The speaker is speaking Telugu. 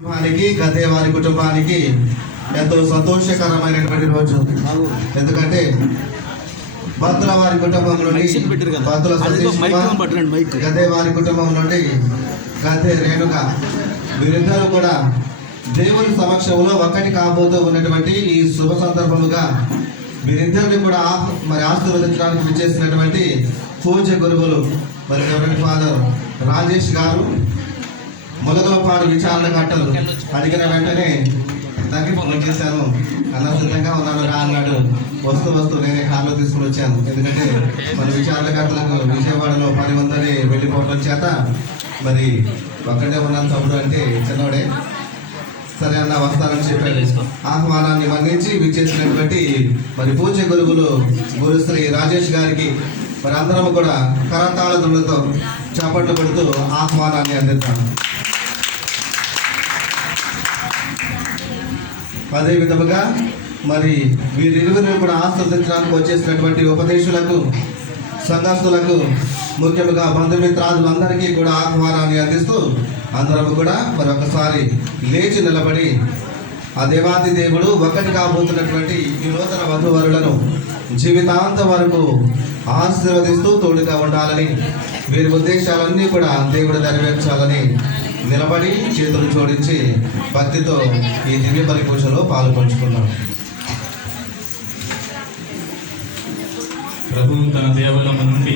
కుటుంబానికి గదే వారి కుటుంబానికి ఎంతో సంతోషకరమైనటువంటి రోజు. ఎందుకంటే భద్ర వారి కుటుంబం నుండి భద్ర సతీష్ గదే వారి కుటుంబం నుండి గదే రేణుక వీరిద్దరూ కూడా దేవుని సమక్షంలో ఒకటి కాబోతూ ఉన్నటువంటి ఈ శుభ సందర్భముగా వీరిద్దరిని కూడా ఆశీర్వదించడానికి విచ్చేసినటువంటి పూజ్య గురువులు మరి రెవరెండ్ ఫాదర్ రాజేష్ గారు మొలకలపాడు విచారణ కట్టలు అడిగిన వెంటనే దానికి ఫోన్ చేశాను. అన్న సిద్ధంగా ఉన్నాను రా అన్నాడు. వస్తూ నేనే కార్లో తీసుకుని వచ్చాను. ఎందుకంటే మన విచారణ కట్టలకు విజయవాడలో 10 మంది వెళ్ళిపోవడం చేత మరి ఒక్కడే ఉన్నాను తమ్ముడు అంటే చిన్నోడే సరే అన్న వస్తానని చెప్పాడు. ఆహ్వానాన్ని మన్నించి విచ్చేసినటువంటి మరి పూజ్య గురువులు గురుశ్రీ రాజేష్ గారికి మరి అందరం కూడా కరతాళ దుండతో చప్పట్లు కొడుతూ ఆహ్వానాన్ని అందిస్తాం. అదే విధముగా మరి వీరిరువురు కూడా ఆశీర్వదించడానికి వచ్చేసినటువంటి ఉపదేశులకు సంఘస్థులకు ముఖ్యంగా బంధుమిత్రాదులందరికీ కూడా ఆహ్వానాన్ని అందిస్తూ అందరం కూడా మరి ఒకసారి లేచి నిలబడి ఆ దేవాది దేవుడు ఒకటి కాబోతున్నటువంటి ఈ నూతన వధూవరులను జీవితాంతం వరకు ఆశీర్వదిస్తూ తోడుగా ఉండాలని వీరి ఉద్దేశాలన్నీ కూడా దేవుడు నెరవేర్చాలని నిలబడి చేతులు జోడించి భక్తితో ఈ దివ్య బలి పూజలో పాలు పంచుకున్నాం. ప్రభువు తన దేవుళ్ళ నుండి